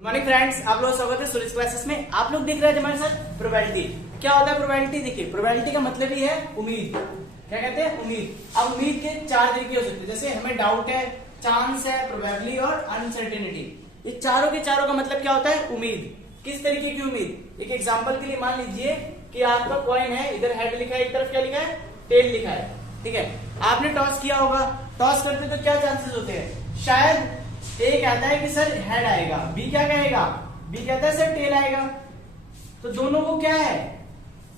Good morning friends, आप लोग स्वागत है सूरज क्लासेस में। आप लोग देख रहे हैं हमारे साथ प्रोबेबिलिटी। क्या होता है प्रोबेबिलिटी? देखिए, प्रोबेबिलिटी का मतलब ही है उम्मीद। क्या कहते हैं? उम्मीद। अब उम्मीद के चार तरीके हो सकते हैं, जैसे हमें डाउट है, चांस है, प्रोबेबिलिटी और अनसर्टेनिटी। ये चारों के चारों का मतलब क्या होता है? उम्मीद। किस तरीके की उम्मीद? एक एग्जांपल के लिए मान लीजिए कि आपका कॉइन है, इधर हेड लिखा है, एक तरफ क्या लिखा है? टेल लिखा है। ठीक है, आपने टॉस किया होगा। टॉस करते तो क्या चांसेस होते हैं? शायद ए कहता है कि सर हेड आएगा, बी क्या कहेगा? बी कहता है सर टेल आएगा। तो दोनों को क्या है?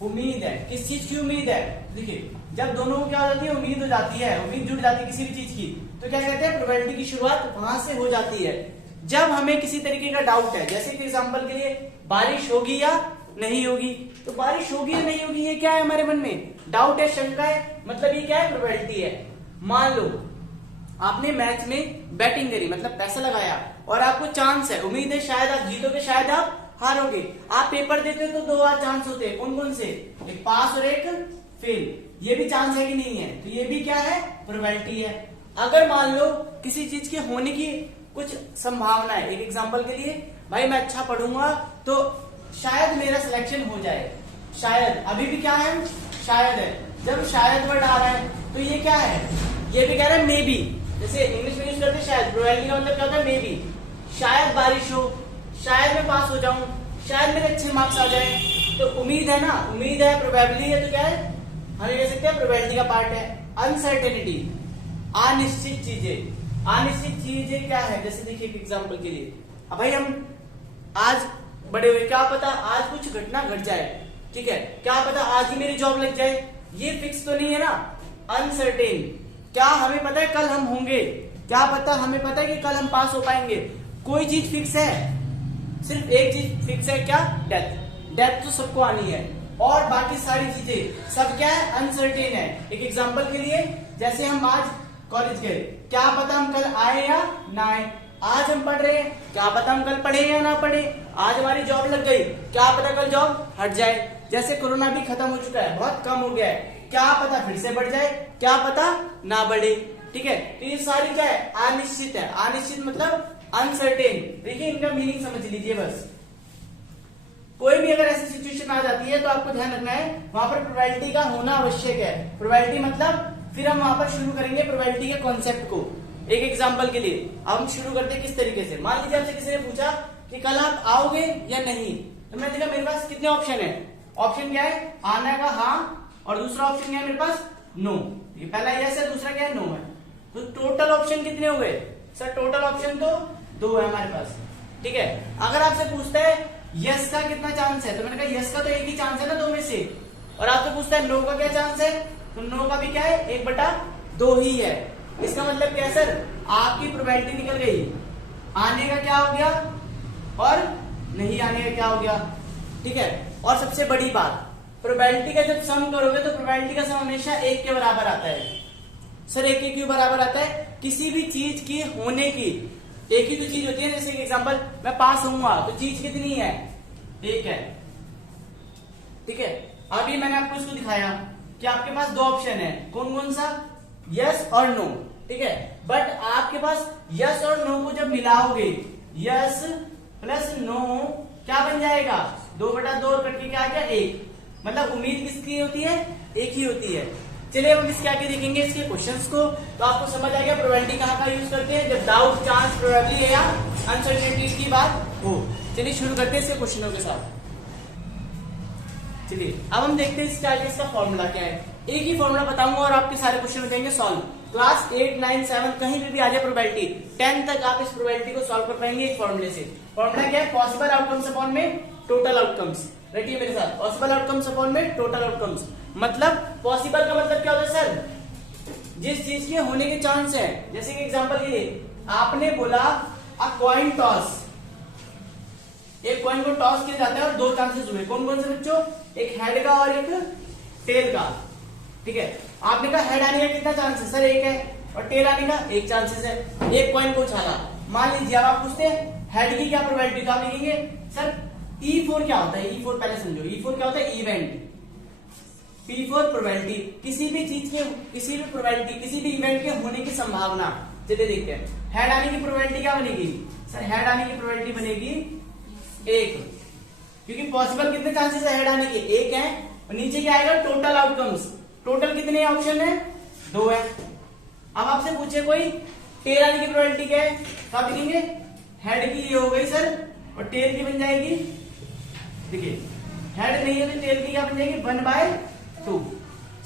उम्मीद है। किस चीज की उम्मीद है? देखिए, जब दोनों को क्या हो जाती है? उम्मीद हो जाती है, उम्मीद जुड़ जाती है किसी भी चीज की, तो क्या कहते हैं? प्रोबेबिलिटी की शुरुआत वहां से हो जाती है। जब हमें किसी तरीके का डाउट है, जैसे कि एग्जांपल के लिए बारिश होगी या नहीं होगी, तो बारिश होगी या नहीं होगी ये क्या है? हमारे मन में डाउट है, शंका है, मतलब ये क्या है? प्रोबेबिलिटी है। मान लो आपने मैच में बैटिंग करी, मतलब पैसा लगाया, और आपको चांस है, उम्मीद है शायद आप जीतोगे, शायद आप हारोगे। आप पेपर देते हो तो दो बार चांस होते हैं। कौन कौन से? एक पास और एक फेल। ये भी चांस है कि नहीं है? तो ये भी क्या है? प्रोबेबिलिटी है। अगर मान लो किसी चीज के होने की कुछ संभावना है, एक एग्जांपल के लिए, भाई मैं अच्छा पढ़ूंगा तो शायद मेरा सिलेक्शन हो जाए। शायद, अभी भी क्या है? शायद है। जब शायद वर्ड आ रहा है तो ये क्या है? ये भी कह रहा है मे बी। जैसे इंग्लिश में यूज करते हैं शायद, प्रोबेबिलिटी का मतलब क्या होता है? May be. शायद बारिश हो, शायद मैं पास हो जाऊं, शायद मेरे अच्छे मार्क्स आ जाए। तो उम्मीद है ना, उम्मीद है, प्रोबेबिलिटी है, तो क्या है? हम ये कह सकते हैं प्रोबेबिलिटी का पार्ट है। अनसर्टेनिटी, अनिश्चित चीजें। अनिश्चित चीजें क्या है? जैसे देखिए एक एग्जांपल के लिए, अब भाई हम आज बड़े हुए, क्या पता आज कुछ घटना घट जाए। ठीक है, क्या पता आज ही मेरी जॉब लग जाए, ये फिक्स तो नहीं है ना। अनसर्टेन, क्या हमें पता है कल हम होंगे? क्या पता हमें पता है कि कल हम पास हो पाएंगे? कोई चीज फिक्स है? सिर्फ एक चीज फिक्स है, क्या? डेथ। डेथ तो सबको आनी है, और बाकी सारी चीजें सब क्या है? अनसर्टेन है। एक एग्जांपल के लिए, जैसे हम आज कॉलेज गए, क्या पता हम कल आए या ना आए। आज हम पढ़ रहे हैं, क्या पता हम कल पढ़े या ना पढ़े। आज हमारी जॉब लग गई, क्या पता कल जॉब हट जाए। जैसे कोरोना भी खत्म हो चुका है, बहुत कम हो गया है, क्या पता फिर से बढ़ जाए, क्या पता ना बढ़े। ठीक है, तो ये सारी क्या है? अनिश्चित है। अनिश्चित मतलब अनसर्टेन। देखिए, इनका मीनिंग समझ लीजिए बस। कोई भी अगर ऐसी सिचुएशन आ जाती है तो आपको ध्यान रखना है, वहां पर प्रोबेबिलिटी का होना आवश्यक है। प्रोबेबिलिटी मतलब, फिर हम वहां पर शुरू करेंगे प्रोबेबिलिटी के कॉन्सेप्ट को। एक एग्जांपल के लिए अब हम शुरू करते हैं किस तरीके से। मान लीजिए आपसे किसी ने पूछा कि कल आप आओगे या नहीं, तो मैंने देखा मेरे पास कितने ऑप्शन है। ऑप्शन क्या है? आने का हाँ, और दूसरा ऑप्शन क्या है मेरे पास? नो। ये पहला यस है, दूसरा क्या है? नो है। तो टोटल ऑप्शन कितने हो गए? सर टोटल ऑप्शन तो दो है हमारे पास। ठीक है, अगर आपसे पूछता है यस का कितना चांस है, तो मैंने कहा यस का तो एक ही चांस है ना, दो में से। और आपसे पूछता है नो का क्या चांस है, तो नो का भी क्या है? 1/2 ही है। इसका मतलब क्या है सर? आपकी प्रोबेबिलिटी निकल गई, आने का क्या हो गया और नहीं आने का क्या हो गया। ठीक है, और सबसे बड़ी बात, प्रोबेबिलिटी का जब सम करोगे तो प्रोबेबिलिटी का सम हमेशा 1 के बराबर आता है। सर 1 के क्यों बराबर आता है? किसी भी चीज की होने की एक ही तो चीज होती है। जैसे एग्जांपल, मैं पास होऊंगा, तो चीज कितनी है? 1 है। ठीक है, अभी मैंने आपको इसको दिखाया कि आपके पास दो ऑप्शन है, कौन कौन सा? यस और नो। ठीक है, बट आपके पास यस और नो को जब मिलाओगे, यस प्लस नो क्या बन जाएगा? 2/2 कट के क्या आ गया? 1। मतलब उम्मीद किसकी होती है? एक ही होती है। चलिए अब हम इसके आगे देखेंगे इसके क्वेश्चंस को, तो आपको समझ आ गया प्रोबेबिलिटी कहाँ का यूज करते हैं, जब डाउट, चांस, प्रोबेबिलिटी या अनसर्टेनिटी की बात हो। चलिए शुरू करते हैं इसके क्वेश्चनों के साथ। चलिए अब हम देखते हैं इसके आगे इसका फॉर्मूला क्या है। एक ही फॉर्मूला बताऊंगा और आपके सारे क्वेश्चन हो जाएंगे सॉल्व। क्लास 8, 9, 7 कहीं भी आ जाए प्रोबेबिलिटी, 10 तक आप इस प्रोबेबिलिटी को सॉल्व कर पाएंगे एक फॉर्मूले से। फॉर्मूला क्या है? पॉसिबल आउटकम्स अपॉन में टोटल आउटकम्स। रखिए मेरे साथ, पॉसिबल आउटकम्स अपॉन में टोटल आउटकम्स। मतलब पॉसिबल का मतलब क्या होता है सर? जिस चीज के होने के चांस है। जैसे कि एग्जांपल के लिए आपने बोला अ कॉइन टॉस, एक कॉइन को टॉस किया जाता है और दो चांसेस हुए। कौन कौन से बच्चों? एक हेड का और एक टेल का। ठीक है, आपने कहा हेड आने का कितना चांस है? सर 1 है। और टेल आने का 1 चांसेस है। एक कॉइन को उछाला, मान लीजिए अब आप पूछते हैं हेड की क्या प्रोबेबिलिटी, तो आप लिखेंगे सर E4 क्या होता है? E4 पहले समझो, E4 क्या होता है? इवेंट। P4 प्रोबेबिलिटी, किसी भी चीज के, किसी भी प्रोबेबिलिटी, किसी भी इवेंट के होने की संभावना। चलिए देखते हैं हेड आने की प्रोबेबिलिटी क्या बनेगी? सर हेड आने की प्रोबेबिलिटी बनेगी 1, क्योंकि पॉसिबल कितने चांसेस है हेड आने के, 1 है। और नीचे क्या आएगा, टोटल आउटकम्स, टोटल कितने ऑप्शन है, 2 है। अब आपसे पूछे कोई टेल आने की प्रोबेबिलिटी क्या है, तो आप लिखेंगे हेड की ये हो गई सर, और टेल की बन जाएगी, देखिए हेड नहीं है तो टेल की क्या बन जाएगी 1/2।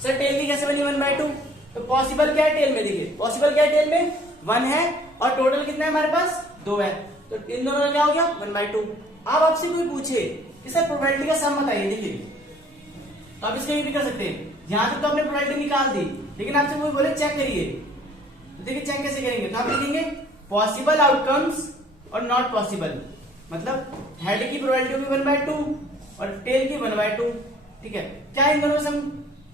सर टेल की कैसे बनी 1/2, तो पॉसिबल क्या है टेल में, देखिए पॉसिबल क्या है टेल में 1 है, और टोटल कितना है हमारे पास 2 है, तो इन दोनों का क्या हो गया 1/2। अब आपसे कोई पूछे कि सर प्रोबेबिलिटी का सम बताइए, देखिए तो आप इसके भी कर सकते हैं। यहां तक तो आपने प्रोबेबिलिटी निकाल दी, लेकिन आपसे कोई बोले चेक करिए, तो देखिए चेक कैसे करेंगे, तो आप लिखेंगे पॉसिबल आउटकम्स और नॉट पॉसिबल, मतलब हेड की प्रोबेबिलिटी होगी 1/2 और टेल की 1/2। ठीक है, क्या इन दोनों में सम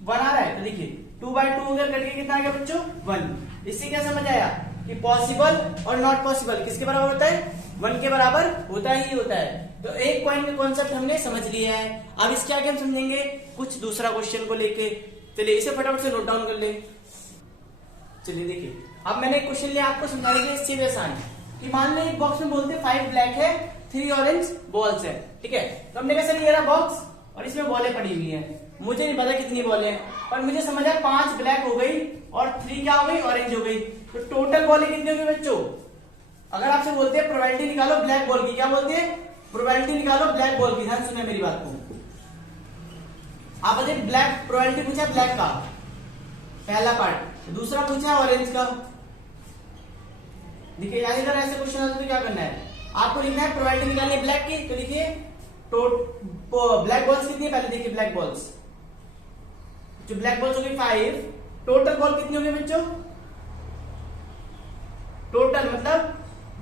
1 आ रहा है, तो देखिए 2/2 उधर कट के कितना आ गया बच्चों 1। इससे क्या समझ आया कि पॉसिबल और नॉट पॉसिबल किसके बराबर होता है, 1 के बराबर होता ही होता है। तो एक पॉइंट का कॉन्सेप्ट हमने समझ लिया है। अब इसके आगे हम समझेंगे कुछ दूसरा क्वेश्चन को लेके, चलिए इसे फटाफट से नोट डाउन कर ले। चलिए देखिए, अब मैंने एक क्वेश्चन लिया आपको समझाने के लिए, इससे भी आसान कि मान लो एक बॉक्स में बोलते 5 ब्लैक है 3 ऑरेंज बॉल्स है। ठीक है, तो हमने कैसे लिया बॉक्स और इसमें बॉलें पड़ी हुई है, मुझे नहीं पता कितनी बॉलें हैं, पर मुझे समझ आया 5 ब्लैक हो गई और 3 क्या हो गई ऑरेंज हो गई, तो टोटल बॉलें कितनी होगी बच्चों। अगर आपसे बोलते हैं प्रोबेबिलिटी निकालो ब्लैक बॉल की, क्या बोलते हैं प्रोबेबिलिटी निकालो ब्लैक बॉल की, ध्यान सुने मेरी बात को। आप बताइए ब्लैक प्रोबेबिलिटी पूछा ब्लैक का पहला पार्ट, दूसरा पूछा ऑरेंज का। देखिए याद अगर ऐसे क्वेश्चन आते तो क्या करना है, आपको लिखना है प्रोबेबिलिटी निकालनी है ब्लैक की, तो लिखिए ब्लैक बॉल्स कितनी है, पहले देखिए ब्लैक बॉल्स, जो ब्लैक बॉल्स हो गई 5, टोटल बॉल कितनी होगी बच्चों, टोटल मतलब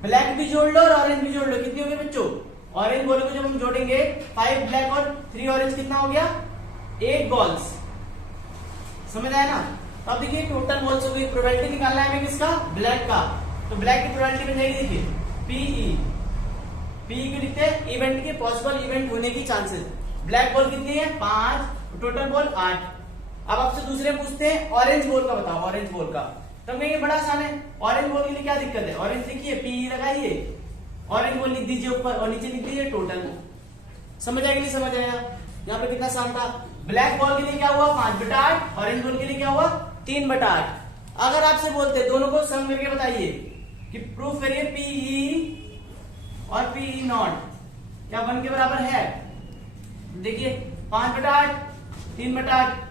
ब्लैक भी जोड़ लो और ऑरेंज भी जोड़ लो, कितनी होगी बच्चों, ऑरेंज बॉल को जब हम जोड़ेंगे 5 ब्लैक और 3 ऑरेंज कितना हो गया 8 बॉल्स, समझ आया ना। तो अब देखिए टोटल बॉल्स हो गई, प्रोबेबिलिटी निकालना है हमें किसका, ब्लैक का, तो ब्लैक की प्रोबेबिलिटी बन जाएगी देखिए पीई, पीई को लिखते हैं इवेंट के पॉसिबल इवेंट होने की चांसेस। ब्लैक बॉल कितनी है 5, टोटल बॉल 8। अब आपसे दूसरे पूछते हैं ऑरेंज बॉल का बताओ, ऑरेंज बॉल का, तो कहेंगे बड़ा आसान है, ऑरेंज बॉल के लिए क्या दिक्कत है, ऑरेंज लिखिए पीई लगाइए, ऑरेंज बॉल लिख दीजिए ऊपर और नीचे लिख दीजिए टोटल, समझ आएगा नहीं समझ आएगा, यहाँ पे कितना आसान था। ब्लैक बॉल के लिए क्या हुआ 5/8, ऑरेंज बॉल के लिए क्या हुआ 3/8। अगर आपसे बोलते दोनों को सम करके बताइए कि प्रूफ करिए पीई और पीई नॉट क्या 1 के बराबर है, देखिए 5/8 3/8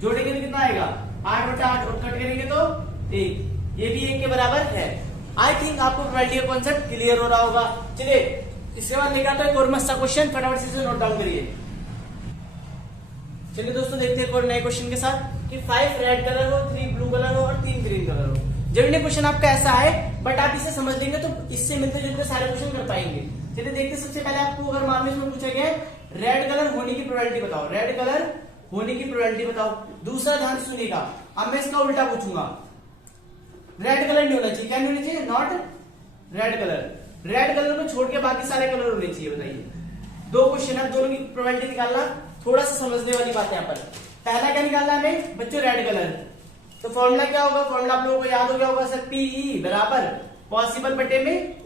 जोड़ेंगे तो कितना आएगा 8/8 और कट करेंगे तो 1, ये भी 1 के बराबर है। आई थिंक आपको प्रोबेबिलिटी का कॉन्सेप्ट क्लियर हो रहा होगा। चलिए इसके बाद लेकर आता है एक और मस्त सा क्वेश्चन, फटाफट से इसे नोट डाउन करिए। चलिए दोस्तों देखते हैं एक और नए क्वेश्चन के साथ कि 5 रेड कलर हो, 3 ब्लू कलर हो और 3 ग्रीन कलर हो। जब क्वेश्चन आपका ऐसा है बट आप इसे समझ लेंगे तो इससे मिलते जुलते सारे क्वेश्चन कर पाएंगे। चलिए देखते, सबसे पहले आपको अगर मान लो इसमें पूछा गया रेड कलर होने की प्रोबेबिलिटी बताओ, रेड कलर होने की प्रोबेबिलिटी बताओ। दूसरा ध्यान से सुनिएगा, अब मैं इसका उल्टा पूछूंगा, रेड कलर नहीं होना चाहिए, क्या नहीं होना चाहिए, not red colour, red colour को छोड़ के बाकी सारे कलर होने चाहिए। बताइए 2 क्वेश्चन है, दोनों की प्रोबेबिलिटी निकालना थोड़ा सा समझने वाली बात है यहाँ पर। पहला क्या निकालना है हमें बच्चों रेड कलर, तो फॉर्मूला क्या होगा, फॉर्मूला आप लोगों को याद हो गया होगा सर, पीई बराबर पॉसिबल बटे में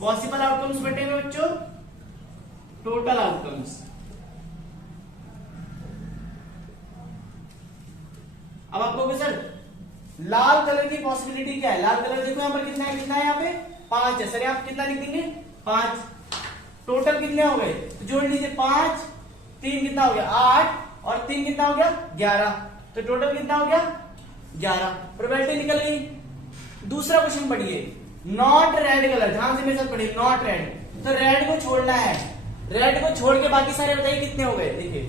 पॉसिबल आउटकम्स बटे में बच्चों टोटल आउटकम्स। अब आप कहोगे सर लाल कलर की पॉसिबिलिटी क्या है, लाल कलर देखो यहाँ पर कितना है, कितना है यहाँ पे 5 है, सर आप कितना लिख देंगे 5, टोटल कितने हो गए तो जोड़ लीजिए 5 3 कितना हो गया 8 और 3 कितना हो गया 11, तो टोटल कितना हो गया 11, प्रोबेबिलिटी निकल गई। दूसरा क्वेश्चन पढ़िए, नॉट रेड कलर, ध्यान से मेरे साथ पढ़िए, नॉट रेड, तो रेड को छोड़ना है, रेड को छोड़ के बाकी सारे बताइए कितने हो गए। देखिए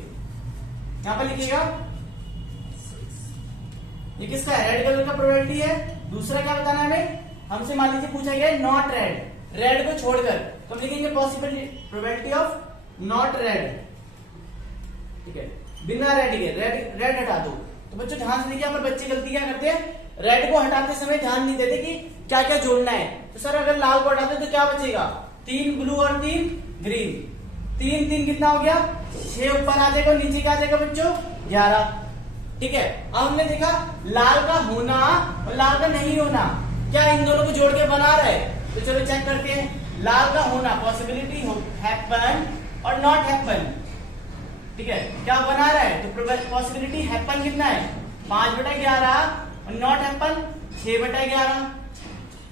यहां पर लिखिएगा ये किसका है, रेड कलर का प्रोबेबिलिटी है। दूसरा क्या बताना है हमें, हमसे मान लीजिए पूछा गया नॉट रेड, रेड को छोड़कर, तो हम लिखेंगे possible probability of not red, ठीक है, बिना रेड के, रेड हटा दो। तो बच्चों ध्यान से देखिए, हमारे बच्चे गलती क्या करते हैं, रेड को हटाते समय ध्यान नहीं देते कि क्या क्या जोड़ना है। तो सर अगर लाल को हटाते तो क्या बचेगा, 3 ब्लू और 3 ग्रीन, 3 3 कितना हो गया 6 ऊपर आ जाएगा, नीचे क्या आ जाएगा बच्चों 11, ठीक है। अब हमने देखा लाल का होना और लाल का नहीं होना, क्या इन दोनों को जोड़ के बना रहा है? तो चलो चेक करते हैं। लाल का होना पॉसिबिलिटी हैपन और नॉट हैपन, ठीक है, क्या बना रहा है? तो पॉसिबिलिटी हैपन कितना है? 5/11 और नॉट हैपन 6/11।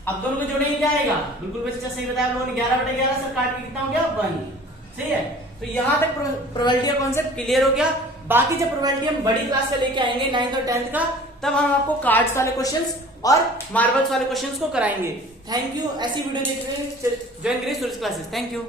अब दोनों को जोड़ेंगे क्या आएगा? बिल्कुल बच्चा सही बताया आप लोगों ने, 11/11 सर काट के कितना हो गया? 1। सही है। तो यहां तक प्रोबेबिलिटी का कॉन्सेप्ट क्लियर हो गया। बाकी जब प्रोबेबिलिटी हम बड़ी क्लास से लेके आएंगे 9th और 10th का, तब हम आपको कार्ड्स वाले क्वेश्चंस और मार्बल्स वाले क्वेश्चंस को कराएंगे। Thank you. ऐसी वीडियो देखने ज्वाइन करिए सूरज क्लासेस। Thank you.